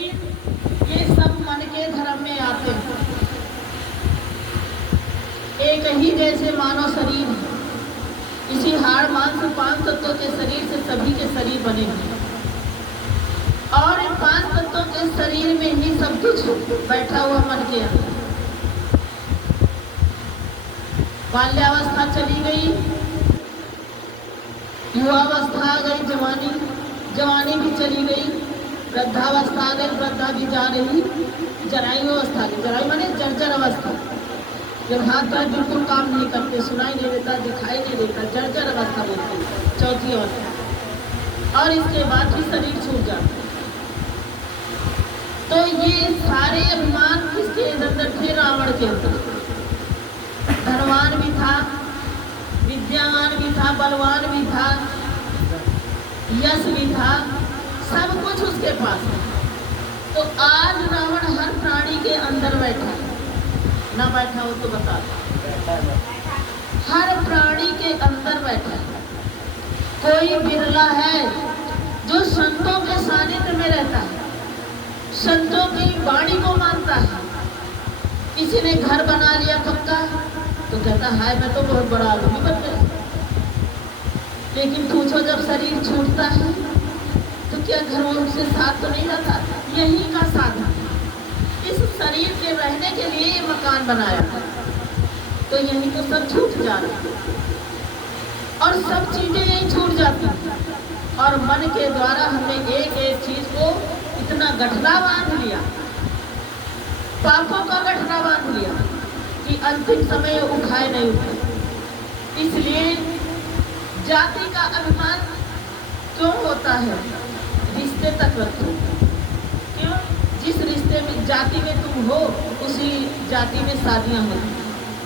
लेकिन ये सब मन के धर्म में आते हैं। एक ही जैसे मानव शरीर है, इसी हाड़ मांस 5 तत्वों के शरीर से सभी के शरीर बने हैं और इन 5 तत्वों के शरीर में ही सब कुछ बैठा हुआ मन के अंदर। बाल्यावस्था चली गई, युवावस्था आ गई, जवानी भी चली गई, वृद्धावस्था आ गई, वृद्धा भी जा रही, जरायु अवस्था की, जरायु माने जर्जर अवस्था, जब हाथ पैर बिल्कुल काम नहीं करते, सुनाई नहीं देता, दिखाई नहीं देता, जर्जर अवस्था बोलते हैं, चौथी अवस्था। और इसके बाद भी शरीर छूट जाता। तो ये सारे अभिमान किसके अंदर थे? रावण के अंदर। धनवान भी था, विद्यावान भी था, बलवान भी था, यश भी था, सब कुछ उसके पास है। तो आज रावण हर प्राणी के अंदर बैठा है, ना बैठा हो तो बता दो। हर प्राणी के अंदर बैठा है। कोई बिरला है जो संतों के सानिध्य में रहता है, संतों की वाणी को मानता है। किसी ने घर बना लिया पक्का तो कहता है मैं तो बहुत बड़ा आदमी बन गया। लेकिन पूछो जब शरीर छूटता है तो क्या घर से साथ तो नहीं रहता? यही का साधन, इस शरीर के रहने के लिए ये मकान बनाया था, तो यही तो सब छूट जा रहा है और सब चीजें यही छूट जाती हैं। और मन के द्वारा हमने एक एक चीज को इतना गठला बांध लिया, पापों का गठला बांध लिया कि अंतिम समय उठाए नहीं उठे। इसलिए जाति का अभिमान क्यों होता है? रिश्ते तक रखो। क्यों? जिस रिश्ते में जाति में तुम हो उसी जाति में शादियां होती।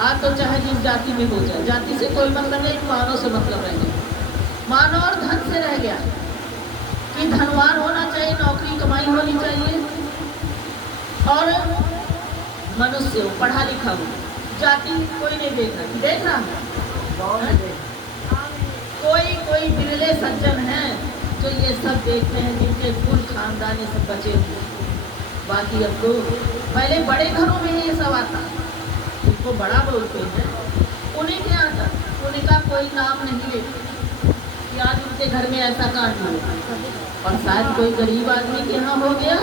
आज तो चाहे जिस जाति में हो जाए, जाति से कोई मतलब नहीं, मानव से मतलब रह गया। मानव और धन से रह गया कि धनवान होना चाहिए, नौकरी कमाई होनी चाहिए और मनुष्य हो, पढ़ा लिखा हो। जाति कोई नहीं देख रहा। कोई बिरले सज्जन हैं जो ये सब देखते हैं, जिनके कुल खानदान ये सब बचे हुए। बाकी अब तो पहले बड़े घरों में ये सब आता, जिनको बड़ा बोलते हैं उन्हीं के आता, उनका कोई नाम नहीं लेते कि आज उनके घर में ऐसा कांड हुआ। और शायद कोई गरीब आदमी के यहाँ हो गया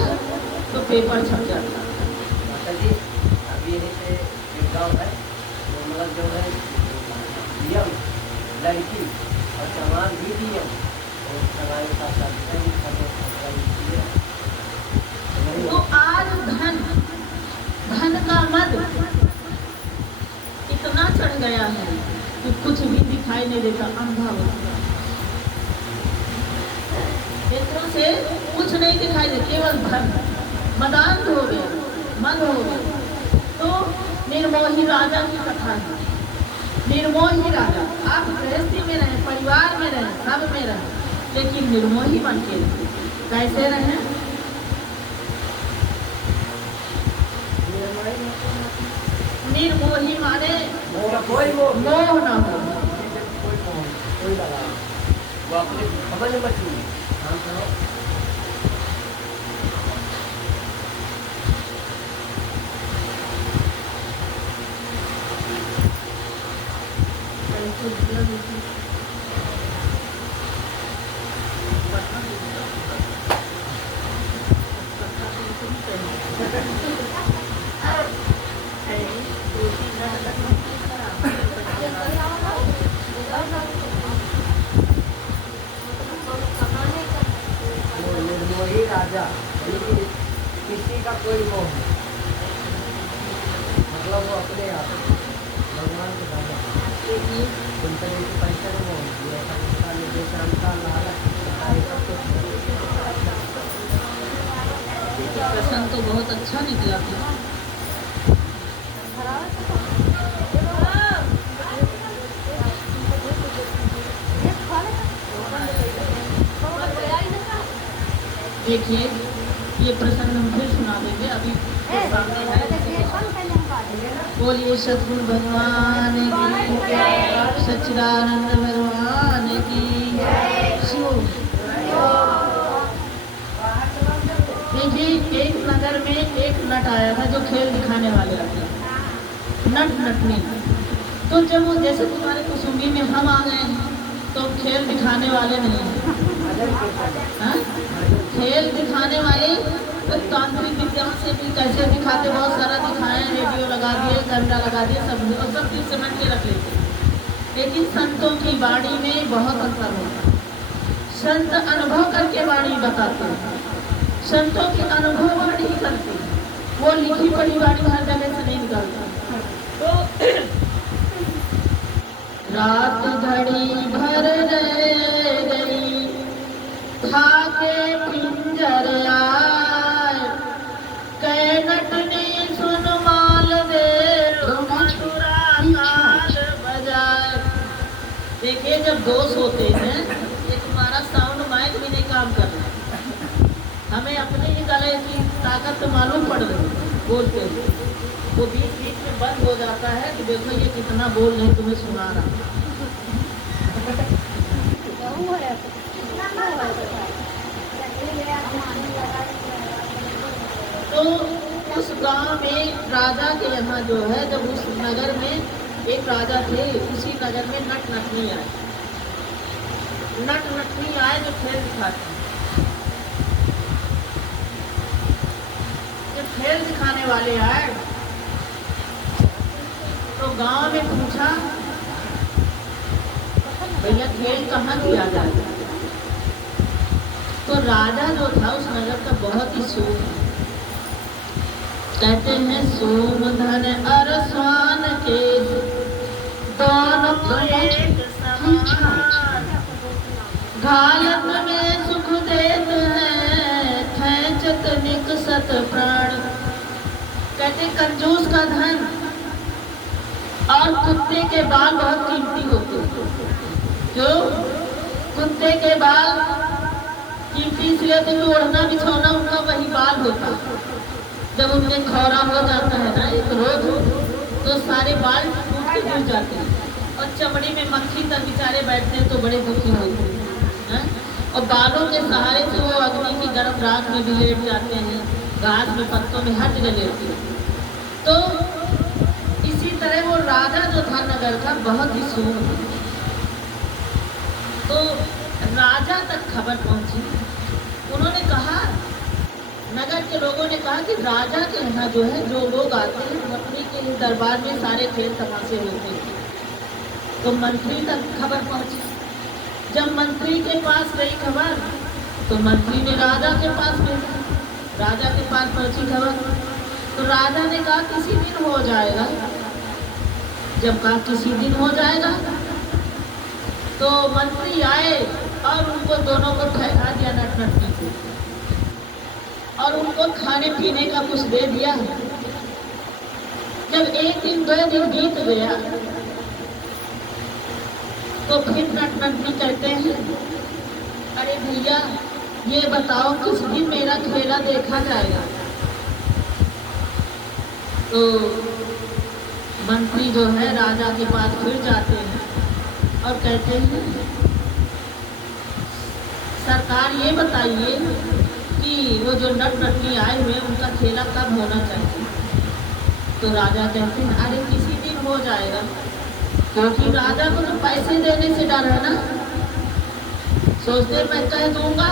तो पेपर छप जाता। माता जी अभी से एक गाँव है, वो मतलब जो है नियम लड़की और समाज भी नियम और सगाई का तो आज धन का मद इतना चढ़ गया है कि कुछ भी दिखाई नहीं देता, अंधा हो गया। नेत्रों से कुछ नहीं दिखाई देता, केवल धन मदान हो गया, मद हो गया। तो निर्मोही राजा की कथा है। निर्मोही राजा, आप गृहस्थी में रहे, परिवार में रहे, सब में रहे, लेकिन निर्मोही बन के रहे। कैसे रहे? निर्मोही माने मोह न हो, वो अपने समझ में बची। निर्मोही राजा, किसी का कोई मोह नहीं, मतलब वो अपने आप भगवान के राजा, उनका जैसे पैसा में मोह प्रसंग तो बहुत अच्छा निकला था। देखिए ये प्रसंग हम फिर सुना देंगे, अभी सामने है। बोलिए सद्गुरु भगवान की, सच्चिदानंद भगवान की। देखिए में एक नगर में एक नट आया था जो खेल दिखाने वाले आते हैं, नट नटनी। तो जब वो जैसे तुम्हारे कुसुम्बी में हम आ गए हैं तो खेल दिखाने वाले नहीं हैं, हाँ? खेल दिखाने वाले तो तांत्रिक विद्या से भी कैसे दिखाते, बहुत सारा दिखाए, रेडियो लगा दिए, कैमरा लगा दिए, सब चीज समझ के रख लेते। लेकिन संतों की वाणी में बहुत अंतर होता है। संत अनुभव करके वाणी बताते हैं, संतों की अनुभव वाणी ही करते हैं, वो लिखी पढ़ी वाणी हर जगह से नहीं निकलता। तो रात घड़ी भर रह गई था के पिंजर आए, कै नटने सुन माल दे मधुरा ताल बजाए। देखिए जब दोष होते हैं, ये तुम्हारा साउंड माइक भी नहीं काम कर रहा, हमें अपने ही गले की ताकत तो मालूम पड़ रही बोलते हुए, वो बीच बीच में बंद हो जाता है कि देखो ये कितना बोल रहे तुम्हें सुना रहा। तो उस गांव में राजा के यहाँ जो है, जब उस नगर में एक राजा थे, उसी नगर में नट नटनी आए, नट नटनी आए जो खेल दिखाते। जब खेल दिखाने वाले आए तो गांव में पूछा भैया खेल कहाँ किया जाए। तो राजा जो था उस नगर का बहुत ही सोम, कहते हैं सोम धन अरस्वान के दोनों एक समान, घालत में सुख देते हैं खेचत निकसत प्राण। कहते कंजूस का धन और कुत्ते के बाल बहुत कीमती होते हैं। क्यों? कुत्ते के बाल कीमती इसलिए तो ओढ़ना बिछौना उनका वही बाल होता है। जब उनके खौरा हो जाता है ना एक रोज, तो सारे बाल टूट के गिर जाते हैं और चमड़ी में मक्खी तक बेचारे बैठते हैं तो बड़े दुखी होते हैं। और बालों के सहारे से वो अग्नि की गर्म रात में भी लेट जाते हैं, घास में पत्तों में हर जगह लेटते हैं। तो इसी तरह वो राजा जो था नगर का बहुत ही सूर था। तो राजा तक खबर पहुंची, उन्होंने कहा, नगर के लोगों ने कहा कि राजा के यहाँ जो है जो लोग आते हैं मंत्री के दरबार में सारे खेल तमाशे होते हैं। तो मंत्री तक खबर पहुंची। जब मंत्री के पास गई खबर तो मंत्री ने राजा के पास भेजा, राजा के पास पहुंची खबर तो राजा ने कहा किसी दिन हो जाएगा। जब कहा किसी दिन हो जाएगा तो मंत्री आए और उनको दोनों को ठहरा दिया नट नटनी को, और उनको खाने पीने का कुछ दे दिया। जब एक दिन दो दिन बीत गया तो फिर नट नटनी कहते हैं अरे भैया ये बताओ किस दिन मेरा खेला देखा जाएगा। तो मंत्री जो है राजा के पास फिर जाते हैं और कहते हैं सरकार ये बताइए कि वो जो नट नटनी आए हुए उनका खेला कब होना चाहिए। तो राजा कहते हैं अरे किसी दिन हो जाएगा, क्योंकि राजा को तो पैसे देने से डर है ना। सोचते मैं कह दूंगा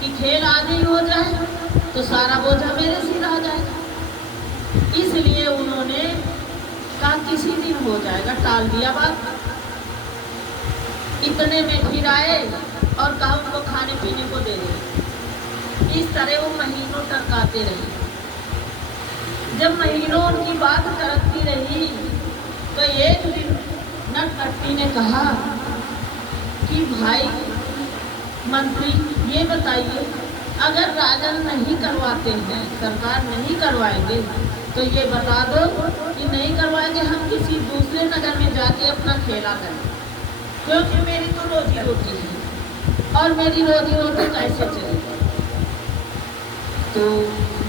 कि खेल आज ही हो जाए तो सारा बोझा मेरे सिर आ जाएगा, इसलिए उन्होंने कहा किसी दिन हो जाएगा, टाल दिया बात। इतने में फिर आए और कहा उनको खाने पीने को दे दे। इस तरह वो महीनों तक आते रहे। जब महीनों उनकी बात करती रही तो एक दिन नट नटनी ने कहा कि भाई मंत्री ये बताइए अगर राजा नहीं करवाते हैं, सरकार नहीं करवाएंगे तो ये बता दो कि नहीं करवाएंगे हम किसी दूसरे नगर में जाके अपना खेला करें, क्योंकि मेरी तो रोजी रोटी है और मेरी रोजी रोटी कैसे चलेगी। तो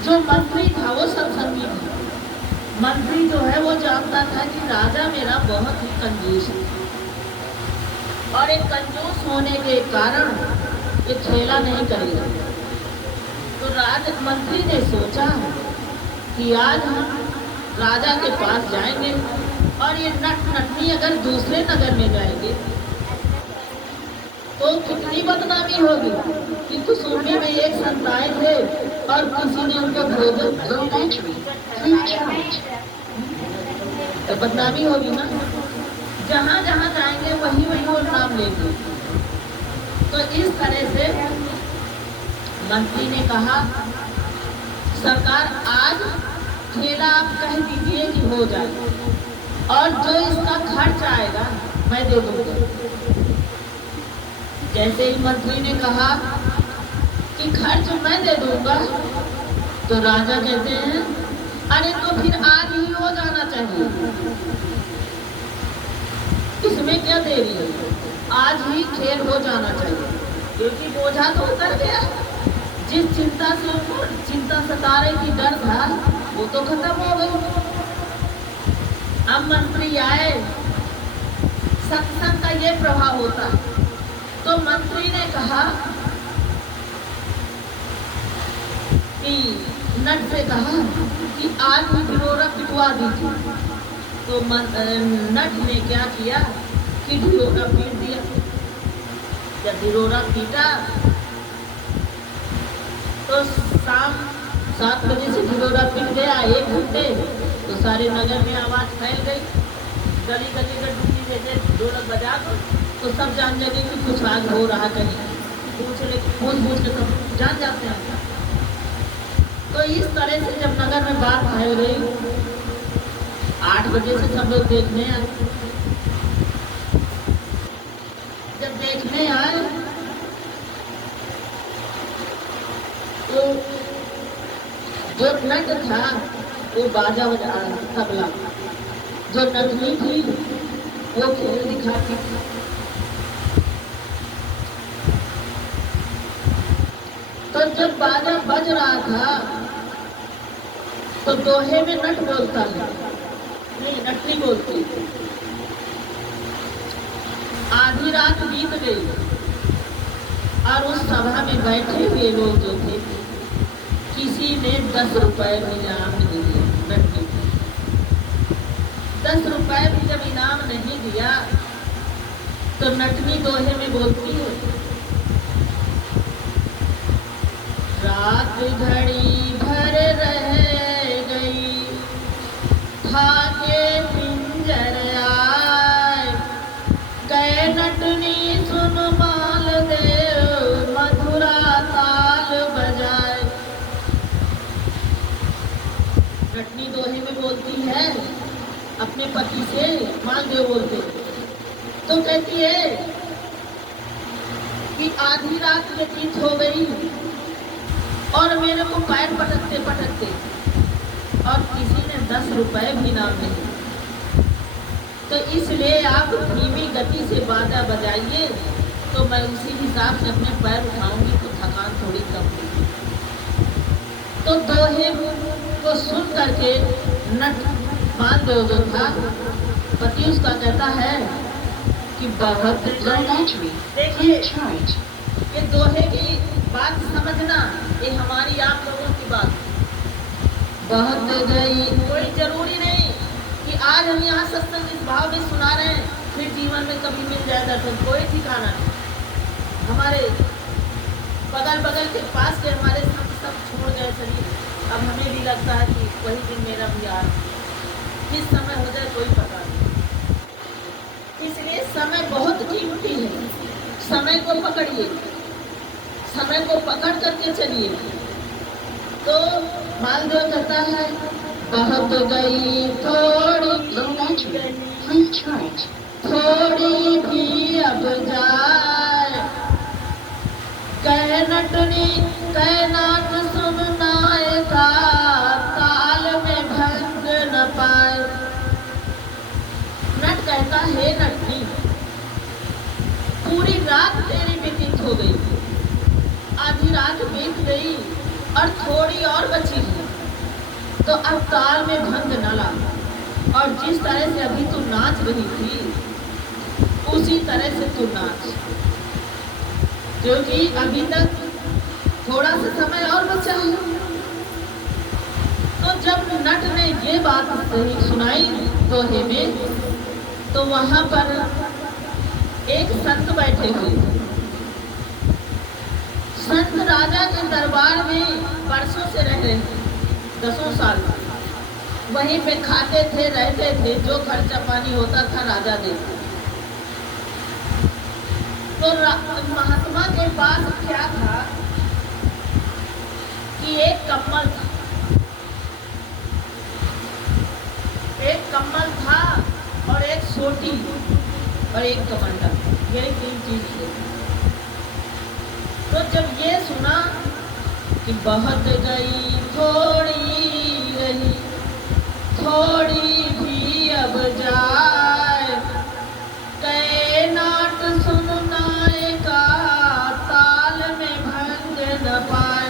जो मंत्री था वो सत्संगी था। मंत्री जो है वो जानता था कि राजा मेरा बहुत ही कंजूस है और एक कंजूस होने के कारण ये खेला नहीं करेगा। तो राजमंत्री ने सोचा कि आज हम राजा के पास जाएंगे और ये नटनी अगर दूसरे नगर में जाएंगे तो कितनी बदनामी होगी कि कुसुम्बी में एक संत आए थे और किसी ने उनको भोजन, तो बदनामी होगी ना। जहाँ जहाँ जाएंगे वही वही वो नाम लेंगे। तो इस तरह से मंत्री ने कहा सरकार आज ठेला आप कह दीजिए कि हो जाए और जो इसका खर्च आएगा मैं दे दूंगा। जैसे ही मंत्री ने कहा कि खर्च मैं दे दूंगा तो राजा कहते हैं अरे तो फिर आज ही हो जाना चाहिए, इसमें क्या देरी है, आज ही खेल हो जाना चाहिए। क्योंकि बोझा तो उतर गया, जिस चिंता से उनको चिंता सता रही थी, डर था, वो तो खत्म हो गई। अब मंत्री आए, सत्संग का ये प्रभाव होता है। तो मंत्री ने कहा कि नट से कहा कि आज भी ढिंढोरा पिटवा दीजिए। तो नट ने क्या किया कि ढिंढोरा पीट दिया। जब ढिंढोरा पीटा तो शाम 7 बजे से ढिंढोरा पिट गया, 1 घंटे तो सारे नगर में आवाज फैल गई। गली गली में डूबी जैसे ढोलक बजा तो सब जान लगे कि कुछ आग हो रहा कहीं, पूछ के सब जान जाते हैं। तो इस तरह से जब नगर में बात फैल गई, 8 बजे से सब लोग देखने आए। जब देखने आए तो जो नट था वो बाजा बजा तबला, जो नटनी थी वो खेल दिखाती थी। तो जब बाजा बज रहा था तो दोहे में नट बोलता है, नहीं नटनी बोलती। आधी रात बीत गई और उस सभा में बैठे हुए लोग जो थे किसी ने 10 रुपए भी इनाम नहीं दिया। नटनी 10 रुपए भी जब इनाम नहीं दिया तो नटनी दोहे में बोलती है, रात घड़ी भर रह गई खाके पिंजर आए, गए नटनी सुन माल दे मधुरा ताल बजाए। नटनी दोहे में बोलती है अपने पति से, मालदेव बोलते, तो कहती है कि आधी रात व्यतीत हो गई और मेरे को पैर पटकते पटकते और किसी ने 10 रुपए भी इनाम नहीं, तो इसलिए आप धीमी गति से बाजा बजाइए तो मैं उसी हिसाब से अपने पैर उठाऊंगी तो थकान थोड़ी कम होगी। तो दोहे को सुन करके नट मालदेव जो था पति उसका कहता है कि बहुत देखिए ये दोहे की बात समझना, ये हमारी आप लोगों की बात। बहुत गई, कोई जरूरी नहीं कि आज हम यहाँ सत्संग इस भाव में सुना रहे हैं फिर जीवन में कभी मिल जाएगा, तो कोई ठिकाना नहीं। हमारे बगल बगल के पास के हमारे सब छोड़ गए शरीर, अब हमें भी लगता है कि वही दिन मेरा भी आ किस समय हो जाए कोई पता नहीं। इसलिए समय बहुत कीमती है, समय को पकड़िए, समय को पकड़ करके चलिए। तो मालदेव कहता है बहुत गई थोड़ी भी अब जाए, कह नटनी कह नाट सुननाए था, ताल में भंग न पाए। नट कहता है नटनी पूरी रात तेरी व्यतीत हो गई, आधी रात बीत गई और थोड़ी और बची है, तो अब ताल में भंग न ला और जिस तरह से अभी तू नाच रही थी उसी तरह से तू नाच, क्योंकि अभी तक थोड़ा सा समय और बचा है। तो जब नट ने ये बात सुनाई दोहे में, तो वहां पर एक संत बैठे हुए थे। संत राजा के दरबार में वर्षों से रह रहे थे, 10 साल वहीं पे खाते थे, रहते थे, जो खर्चा पानी होता था राजा देता। तो महात्मा के पास क्या था कि एक कम्बल था, और एक सोटी और एक कमंडल, ये 3 चीज थे। तो जब ये सुना कि बहुत गई थोड़ी रही, थोड़ी भी अब जाए, कै नाट सुननाए का ताल में भंग न पाए।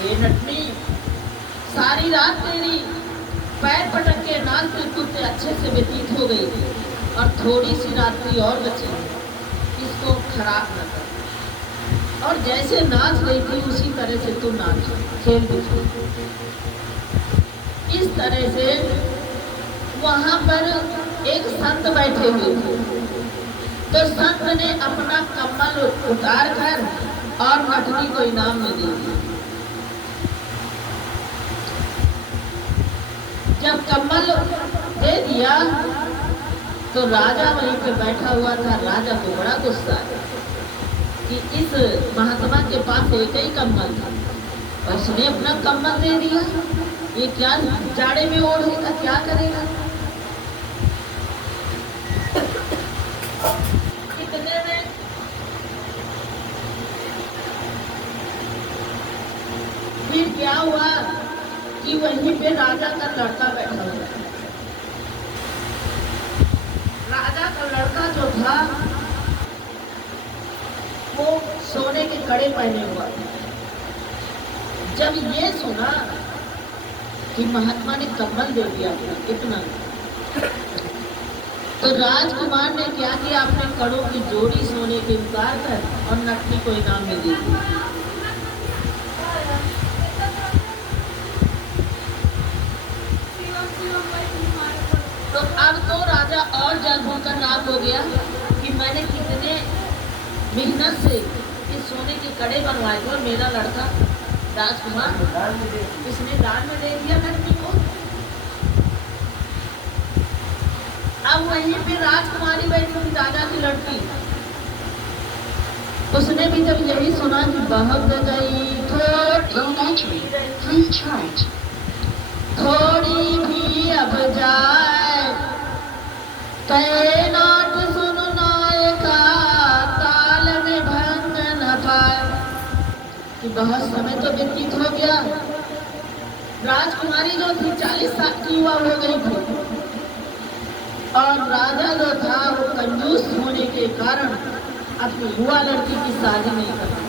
ये नटनी, सारी रात तेरी पैर पटक के नाचते कूदते अच्छे से व्यतीत हो गई, और थोड़ी सी रात्रि और बची, इसको खराब न कर। और जैसे नाच रही थी उसी तरह से तू नाच, खेल भी। इस तरह से वहां पर एक संत बैठे हुए थे। तो संत ने अपना कम्बल उतार कर और नटनी को इनाम में दे दिया। जब कम्बल दे दिया तो राजा वहीं पे बैठा हुआ था। राजा को बड़ा गुस्सा आया कि इस महात्मा के पास एक ही कम्बल था और उसने अपना कम्बल दे दिया। ये क्या जाड़े में ओढ़ेगा, क्या करेगा? कितने में फिर क्या हुआ कि वहीं पे राजा का लड़का बैठा हुआ। राजा का लड़का जो था वो सोने के कड़े पहने हुआ था। जब ये सुना कि महात्मा ने कम्बल दे दिया इतना, तो राजकुमार ने क्या किया, अपने कड़ों की जोड़ी सोने की उतार कर और नटनी को इनाम में दे दी। तो अब तो राजा और जल होकर रात हो गया कि मैंने कितने मेहनत से इस सोने के कड़े बनवाए थे और मेरा लड़का राजकुमार इसने दान में दे दिया नटनी को। अब वहीं पे राजकुमारी बैठी थी, राजा की लड़की। उसने भी जब यही सुना कि बहुत गई थोड़ी भी अब जाए, कै नाट सुननाए का ताल में भंग न पाए। कि बहुत समय तो व्यतीत हो गया। राजकुमारी जो थी 40 साल की युवा हो गई थी, और राजा जो था वो कंजूस होने के कारण अपनी युवा लड़की की शादी नहीं करा।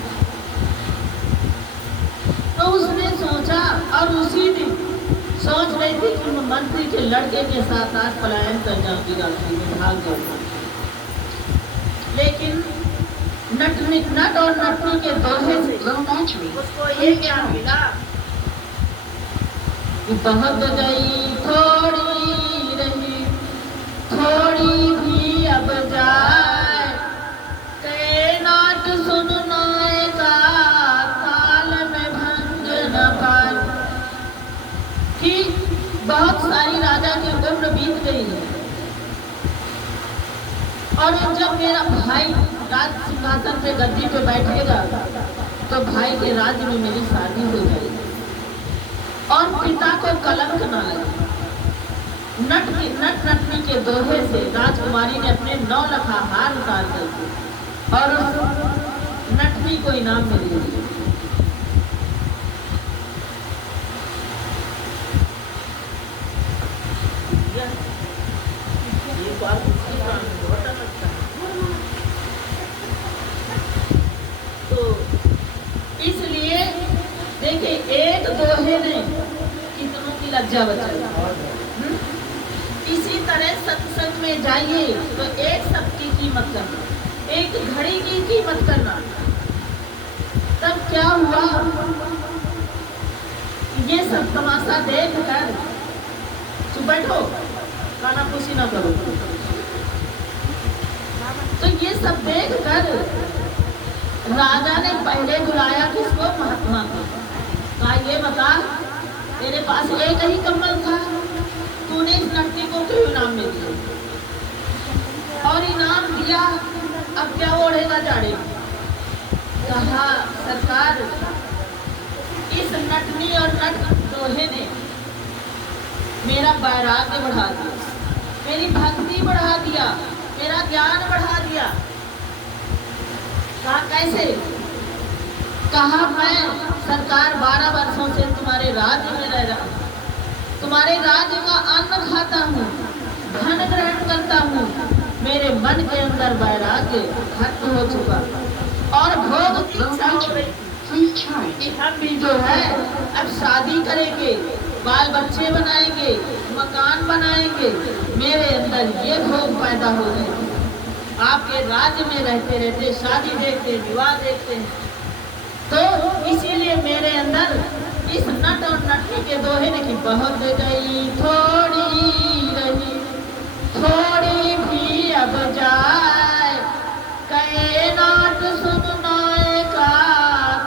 तो उसने सोचा, और उसी दिन सोच रही थी कि मंत्री के लड़के के साथ आज पलायन कर जाऊंगी, रात्रि में भाग जाऊंगी। लेकिन नट और नटनी के दोहे से उसको ये ज्ञान मिला कि बहुत गई थोड़ी रही, थोड़ी भी अब जाए, कै नाट सुननाए का ताल में भंग न पाए। कि बहुत सारी राजा की उम्र बीत गई है, और जब मेरा भाई राज सिंहासन पे गद्दी पे बैठेगा तो भाई के राज्य में मेरी शादी हो जाएगी और पिता को कलंक न लगे। नट नटनी के दोहे से राजकुमारी ने अपने 9 लखा हार उतार कर और उस नटनी को इनाम में दे दिया। तो इसलिए देखिए, एक दोहे ने कितनों की लज्जा बचाई। इसी तरह सत्संग में जाइए तो एक शब्द की कीमत करना, एक घड़ी की कीमत करना, क्या हुआ, ये सब तमाशा देख कर, चुप बैठो, खाना खुशी ना करो। तो ये सब देख कर राजा ने पहले बुलाया किसको, महात्मा को। कहा ये बता, तेरे पास एक ही कम्बल था, तूने इस नटनी को क्यों इनाम में दिया, और इनाम दिया, अब क्या ओढ़ेगा जाड़े। कहा सरकार, इस नटनी और नट दोहे ने मेरा वैराग्य बढ़ा दिया, मेरी भक्ति बढ़ा दिया, मेरा ज्ञान बढ़ा दिया। कहा कैसे। कहा मैं सरकार 12 वर्षों से तुम्हारे राज्य में रह रहा हूँ, तुम्हारे राज्य का अन्न खाता हूँ, धन ग्रहण करता हूँ, मेरे मन के अंदर वैराग्य खत्म हो चुका और भोग की इच्छा हो रही कि हम भी जो है अब शादी करेंगे, बाल बच्चे बनाएंगे, मकान बनाएंगे। मेरे अंदर ये भोग पैदा हो गए। आपके राज्य में रहते रहते शादी देखते, विवाह देखते हैं, तो इसीलिए मेरे अंदर इस नट और नटनी के दोहे ने कि बहुत गई थोड़ी रही, थोड़ी भी अब जाए, कहे नाट सुनाए का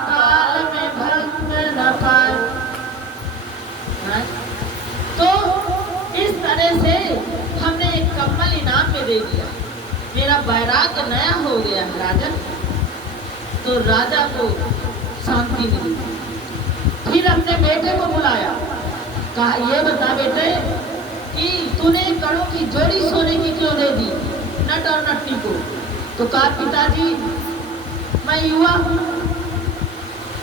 काल में भंग न पाए। तो इस तरह से हमने एक कम्बल इनाम में दे दिया, मेरा वैराग्य नया हो गया राजन। तो राजा को शांति मिली। फिर अपने बेटे को बुलाया, कहा ये बता बेटे कि तूने कड़ों की जोड़ी सोने की क्यों दे दी नट और नटनी को। तो कहा पिताजी मैं युवा हूँ,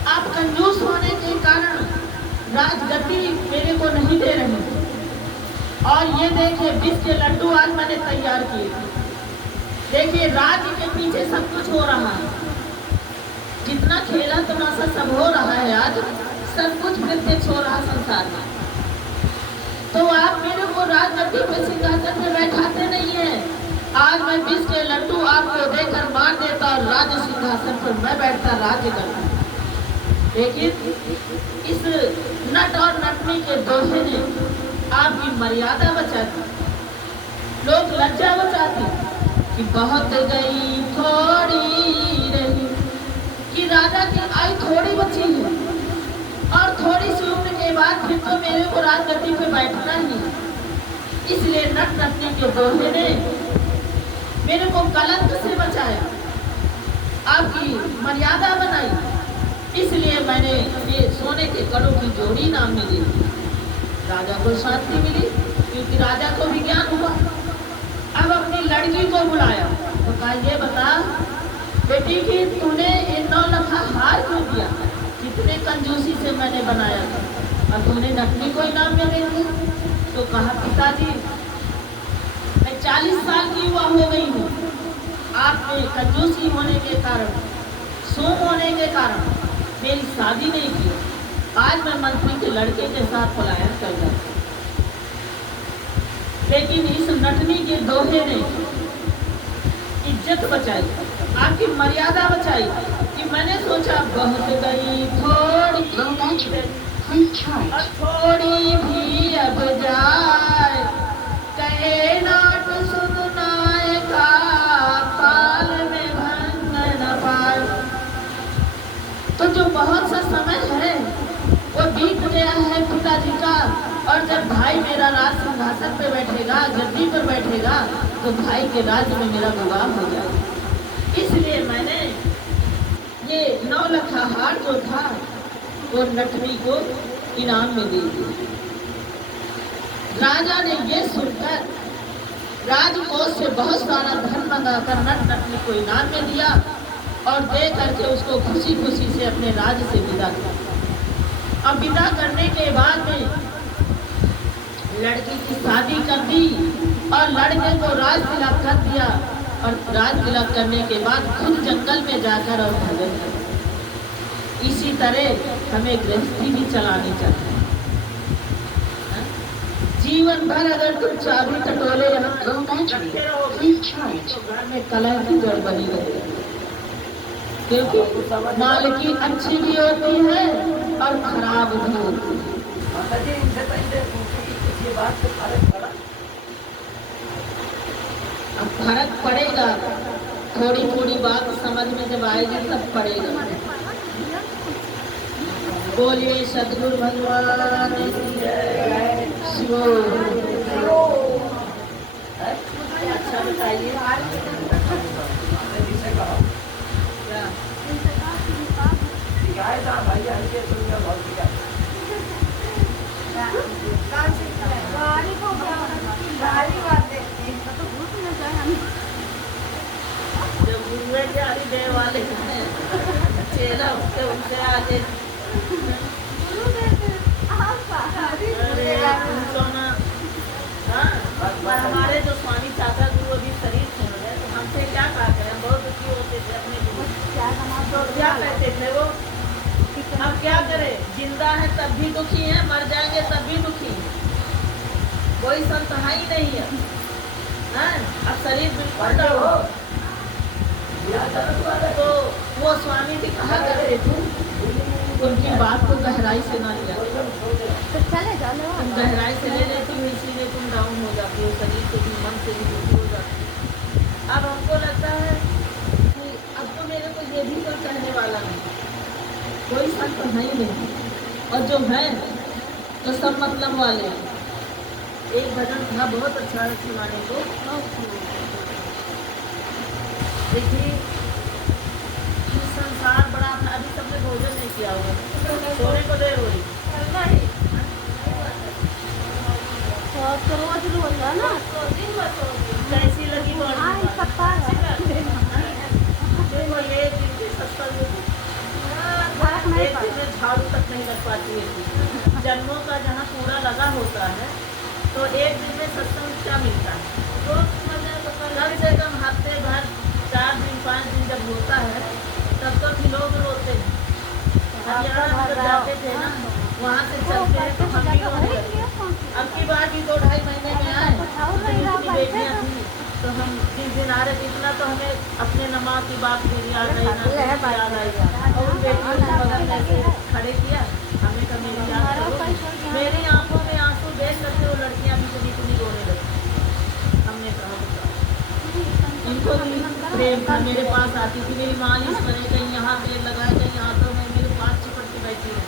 आप कंजूस होने के कारण राजगद्दी मेरे को नहीं दे रहे, और ये देखिए 20 के लड्डू आज मैंने तैयार किए। देखिए राज्य के पीछे सब कुछ हो रहा है, कितना खेला तमाशा सब हो रहा है, आज सब कुछ प्रत्यक्ष हो रहा संसार में। तो आप मेरे को राजगद्दी पे सिंहासन में बैठाते नहीं है। आज मैं 20 के लड्डू आपको देकर मार देता और राज सिंहासन पर मैं बैठता, राज्य करता। लेकिन इस नट और नटनी के दोहे ने आपकी मर्यादा बचा दी, लोग लज्जा बचाती कि बहुत गई थोड़ी रही, कि राजा की आयु थोड़ी बची है और थोड़ी सी उम्र के बाद फिर तो मेरे को राजगद्दी पे बैठना ही। इसलिए नट नटनी के दोहे ने मेरे को कलंक से बचाया, आपकी मर्यादा बनाई। इसलिए मैंने ये सोने के कड़ों की जोड़ी नाम में दी। राजा को शांति मिली क्योंकि राजा को भी ज्ञान हुआ। अब अपनी लड़की को बुलाया, तो कहा ये बता बेटी कि तूने ये 9 लाख हार क्यों दिया, कितने कंजूसी से मैंने बनाया था, और तूने नटनी को इनाम में दे दिया। तो कहा पिताजी मैं 40 साल की युवा हो गई हूँ, आपने कंजूसी होने के कारण, सूम होने के कारण मेरी शादी नहीं की, आज मैं मंत्री के लड़के के साथ पलायन कर जाता। लेकिन इस नटनी के दोहे ने इज्जत बचाई, आपकी मर्यादा बचाई कि मैंने सोचा बहुत गई थोड़ी थोड़ी भी अब जाए, कहे नाट सुनाए का काल में भंग न पाए। तो जो बहुत सा समय है वो बीत गया है पिताजी का, और जब भाई मेरा राज सिंहासन पे बैठेगा, गद्दी पर बैठेगा, तो भाई के राज्य में मेरा विवाह हो जाएगा। इसलिए मैंने ये 9 लाख हार जो था वो नटनी को इनाम में दे दिया। राजा ने ये सुनकर राजकोष से बहुत सारा धन मंगाकर नट नटनी को इनाम में दिया और दे करके उसको खुशी खुशी से अपने राज्य से विदा किया। अब विदा करने के बाद में लड़की की शादी कर दी और लड़के को राज तिलक कर दिया, और राज तिलक करने के बाद खुद जंगल में जाकर और भजन कर। इसी तरह हमें गृहस्थी भी चलानी चाहिए। जीवन भर अगर तुम चाबी टटोले रखते रहोगे तो घर में कलह की जड़ बनी रहेगी। क्योंकि माल की अच्छी भी होती है और खराब भी होती है। माता जी इनसे पहले कुछ ये बात से फर्क पड़ा। अब फर्क पड़ेगा, थोड़ी थोड़ी बात समझ में जब आएगी तब पड़ेगा। बोलिए सदगुरु भगवान की जय। शिवो अच्छा बताइए जिसे कहो क्या गाय था भाई हल्के सुन के बहुत किया। जब गुरुए जारी दे वाले हैं चेला उसके उनसे आगे अरे पूछो ना। हाँ, पर हमारे जो स्वामी चाचा गुरु अभी शरीर छोड़ गए तो हमसे क्या कहा करें, हम बहुत दुखी होते थे अपने गुरु। तो क्या कहते थे वो, अब क्या करें, जिंदा है तब भी दुखी है, मर जाएंगे तब भी दुखी है, कोई संतहा ही नहीं है। हाँ, अब शरीर बिल्कुल ना हो तो वो स्वामी जी कहा करते थे, उनकी बात को गहराई से ना लिया, तुम गहराई से ले लेती हो इसीलिए तुम डाउन हो जाती हो, शरीर से भी मन से भी दुखी हो जाती हो। अब हमको लगता है कि अब तो मेरे को ये भी कोई कहने वाला नहीं, कोई संत है ही नहीं, और जो है तो सब मतलब वाले हैं। एक भजन था बहुत अच्छा है सुनाने को, देखिए संसार बड़ा था। अभी सबने भोजन नहीं किया होगा, सोने को देर हो रही कैसी लगी देखो ये जिनके सत्संग एक दिन में झाड़ू तक नहीं लग पाती है, जन्मों का जहाँ पूरा लगा होता है तो एक दिन में सत्संग क्या मिलता है, तो कम से कम हफ्ते भर 4 दिन 5 दिन जब होता है तब तो लोग रोते हैं। हरियाणा में जब जाते थे ना वहाँ से चलते हैं तो हम भी रोते हैं। अब की बार भी 2-2.5 महीने में आए इतनी बेटियाँ थी तो हम 30 दिन आ रहे, इतना तो हमें अपने नमा की बात मेरी याद आई ना याद आई, और उन बेटियों ने बगल में ऐसे खड़े किया, हमें तो मेरी याद करो, मेरी आंखों में आंसू देख करके वो लड़कियाँ भी कुनी रोने लगी। हमने कहा इनको भी प्रेम था, मेरे पास आती थी, मेरी मालिश करे, कहीं यहाँ तेल लगाए, कहीं हाथों में मेरे पास चिपट के बैठी है।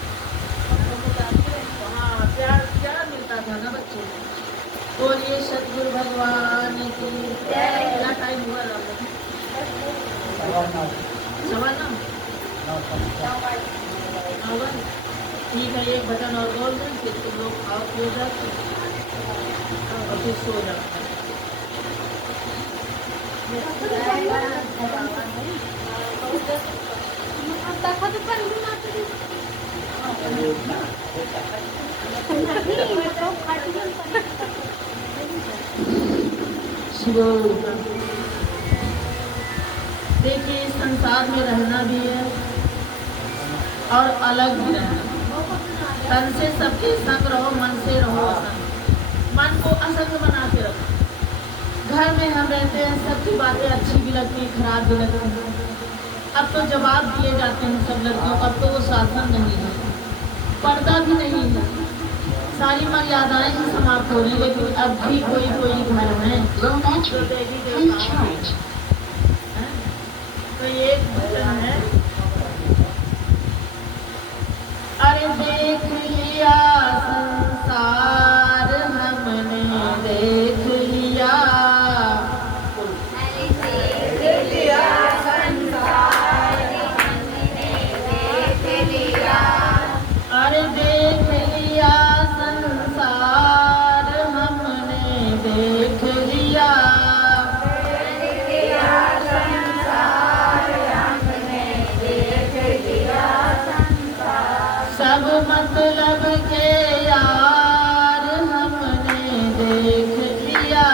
हाँ, प्यार मिलता था ना बच्चों को। बोलिए सतगुरु भगवान की जय। क्या टाइम हुआ ठीक है, एक भजन और बोल दें फिर तुम लोग खाओ पियो जाते और फिर सो जाते। देखिए इस संसार में रहना भी है और अलग भी रहना। तन से सबके संग रहो, मन से रहो असंग। मन को असंग बना के रखो। घर में हम रहते हैं, सबकी बातें अच्छी भी लगती हैं, खराब भी लगती हैं। अब तो जवाब दिए जाते हैं सब लड़कियों, अब तो वो शासन नहीं है, पर्दा भी नहीं है, सारी मर्यादाएं ही समाप्त हो रही, लेकिन अब भी कोई कोई घर में तो देवी देवता हैं। तो ये एक भजन है, अरे देख लिया संसार हमने देख लिया, अरे देख लिया संसार हमने देख लिया, अरे देख लिया संसार हमने देख लिया, सब मतलब के यार हमने देख लिया,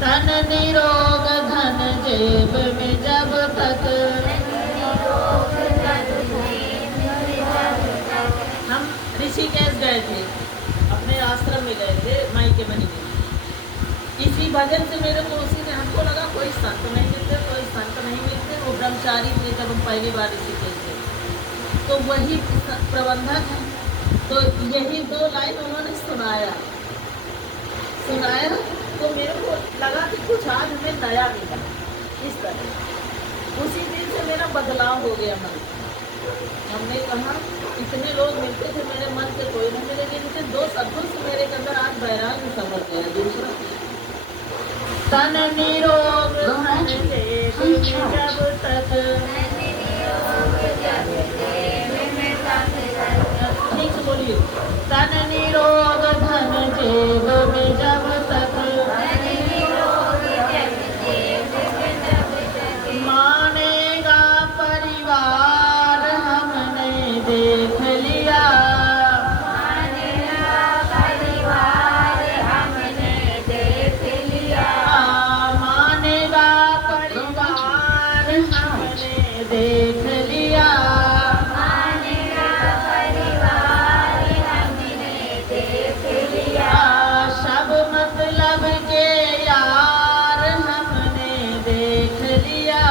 तन निरोग धन जेब में जब तक, हम ऋषिकेश गए थे, अपने आश्रम में गए थे, माई के मनी में। भजन से मेरे को उसी ने हमको लगा कोई संत नहीं मिलते, कोई संत नहीं मिलते। वो ब्रह्मचारी थे जब हम पहली बार सीखे थे, तो वही प्रबंधक है। तो यही 2 लाइन उन्होंने सुनाया, तो मेरे को लगा कि कुछ आज हमें नया मिला। इस तरह उसी दिन से मेरा बदलाव हो गया मन। हमने कहा इतने लोग मिलते थे मेरे मन से, कोई नहीं मिले, लेकिन 2 शब्दों से मेरे के अंदर आज बैराग में सबर गया। दूसरा तन निरोग धन देव जब तक, ठीक से बोलिए, तन निरोग धन जेब में जब तक, मानेगा परिवार हमने देख लिया, मानेगा परिवार हमने देख लिया, सब मतलब के यार हमने देख लिया,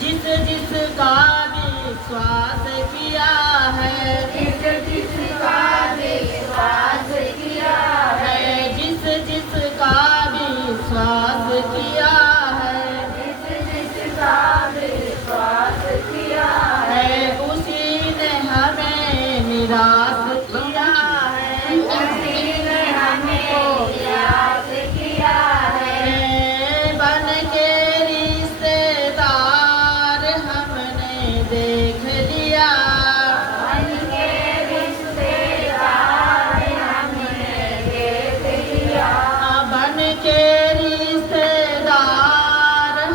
जिस जिसका विश्वास किया है, जिस जिसका विश्वास किया है, उसी ने हमें निराश किया है, बन के रिश्तेदार हमने देख लिया, बन के रिश्तेदार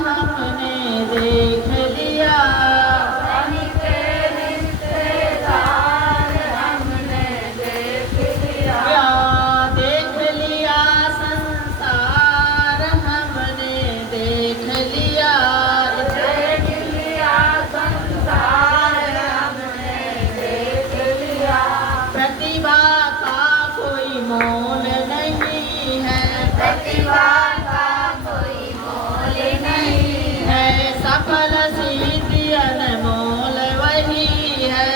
हमने देख लिया, देख लिया संसार हमने देख लिया, प्रतिभा का कोई मोल नहीं है, सफल सिद्धि अनमोल वही है,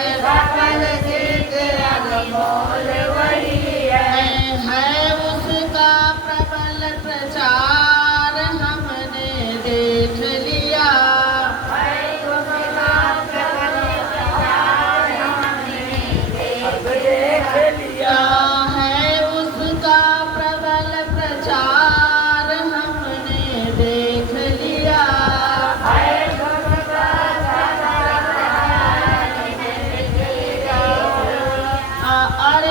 है उसका प्रबल प्रचार हमने देख लिया, है उसका प्रबल प्रचार हमने देख लिया, और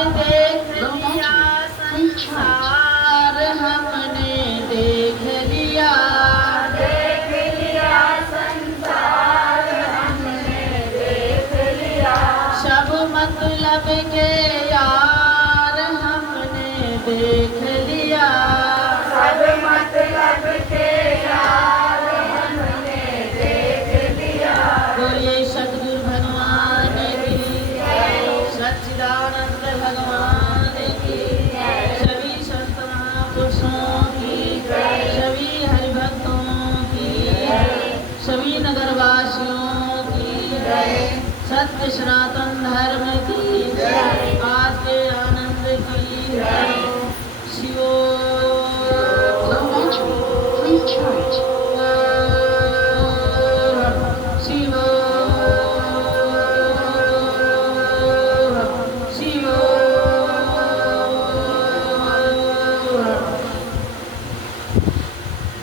देख लिया संसार हमने देख लिया, सब मतलब के यार हमने देख लिया, बोलिए सतगुरु भगवान की, सच्चिदानंद भगवान की, सभी संत महापुरुषों की, सभी हरिभक्तों की, सभी नगरवासियों की, सत्य सनातन धर्म की, आज के आनंद की, शिवो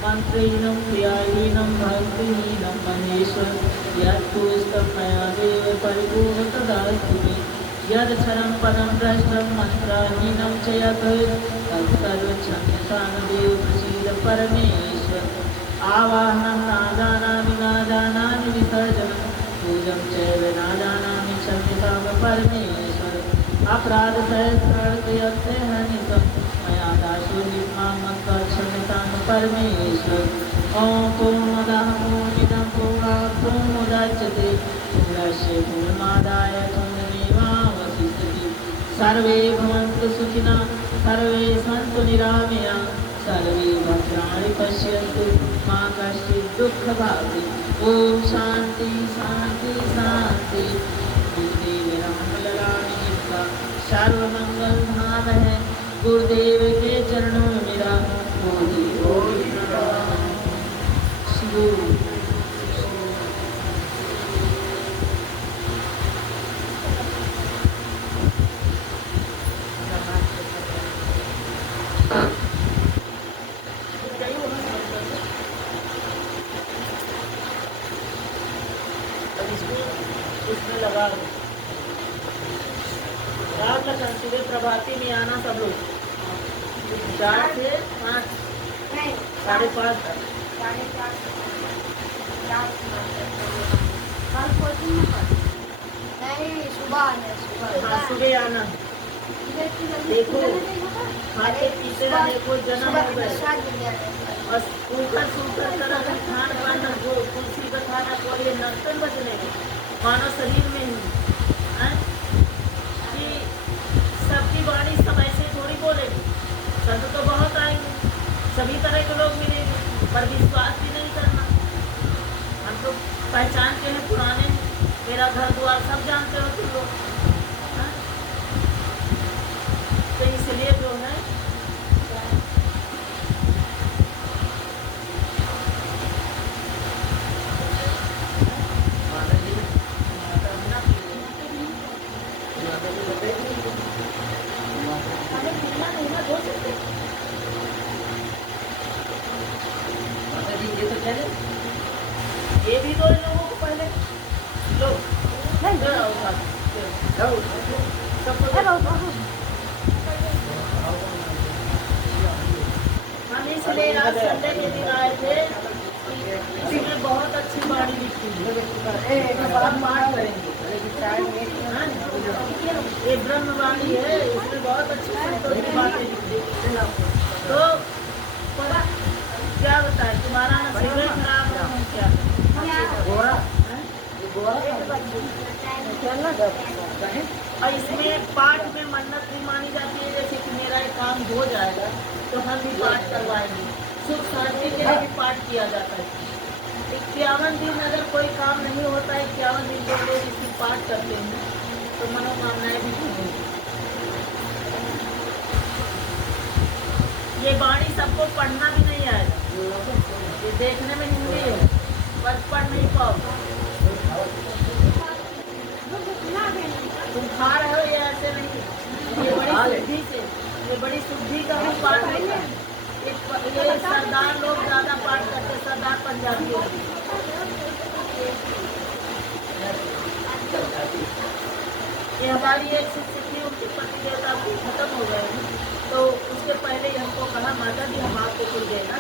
मंत्रहीनं क्रियाहीनं भक्तिहीनं महेश्वर, यत्पुस्तकं मया देव परिपूर्ण तदास्तु मे, यदक्षरं पदं भ्रष्टं मंत्रहीनं च यत् तत्सर्वक्षम्यतां देव प्रसीद परमेश्वर, आवाहनं न जानामि न जानामि विसर्जनं, पूजं चैव न जानामि क्षम्यतां परमेश्वर, अपराधसहस्रार्थे हनितं मया दासो निर्मां क्षम्यतां परमेश्वर, ॐ पूर्णमदः पूर्णमिदं पूर्णात् पूर्णमुदच्यते, पूर्णस्य पूर्णमादाय पूर्णमेवावशिष्यते, सर्वे भवन्तु सुखिनः सर्वे सन्तु निरामया सर्वे भद्राणि पश्यन्तु मा कश्चित् दुःखभाग् ओम शांति शांति शांति। गुरुदेव रामललाट जिसका सर्वमंगल धाम है, गुरुदेव के चरणों में मेरा कोटि कोटि प्रणाम। शिव इसमें लगा दो। रात लखन सुबह प्रभाती में आना सब लोग 4 से 5 5:30 तक। सुबह आना हाँ सुबह आना। देखो खाते पीते रहने को जन्म हो गए और सूखा तरह का खान पान जो तुलसी का खाना को ये नर्तन बचने मानव शरीर में ही हैं? कि सबकी वाणी सब ऐसे थोड़ी बोलेगी। संत तो बहुत आएंगे, सभी तरह के लोग मिलेंगे, पर विश्वास भी नहीं करना। हम तो पहचानते हैं, पुराने मेरा घर द्वार सब जानते हो तुम लोग, हैं? तो इसलिए जो है ये भी दो लोगों को पहले लो हम इसलिए आज संडे के दिन आए थे। इसमें बहुत अच्छी बाड़ी दिखती है, हम पाठ करेंगे। ये ब्रह्मवाणी है, इसमें बहुत अच्छी बातें दिखती है। तो क्या बताए तुम्हारा नसीब खराब है क्या? और इसमें पाठ में मन्नत भी मानी जाती है, जैसे कि मेरा ये काम हो जाएगा तो हम भी पाठ करवाएंगे। सुख शांति के लिए भी पाठ किया जाता है। 51 दिन अगर कोई काम नहीं होता है, 51 दिन जो लोग इसमें पाठ करते हैं तो मनोकामनाएं भी पूरी होती हैं। ये वाणी सबको पढ़ना भी नहीं आएगा, ये देखने में हिंदी है पर पढ़ नहीं पाओगे। तुम खा रहे हो ये ऐसे नहीं, ये बड़ी शुद्धि से, ये बड़ी शुद्धि का भी पाठ होता है। ये सरदार लोग ज्यादा पाठ करते, सरदार पंजाबी लोग। ये हमारी एक शिष्य थी, उनके पति देवता खत्म हो गए, तो उसके पहले ही हमको कहा माता जी हम आपको कुछ देना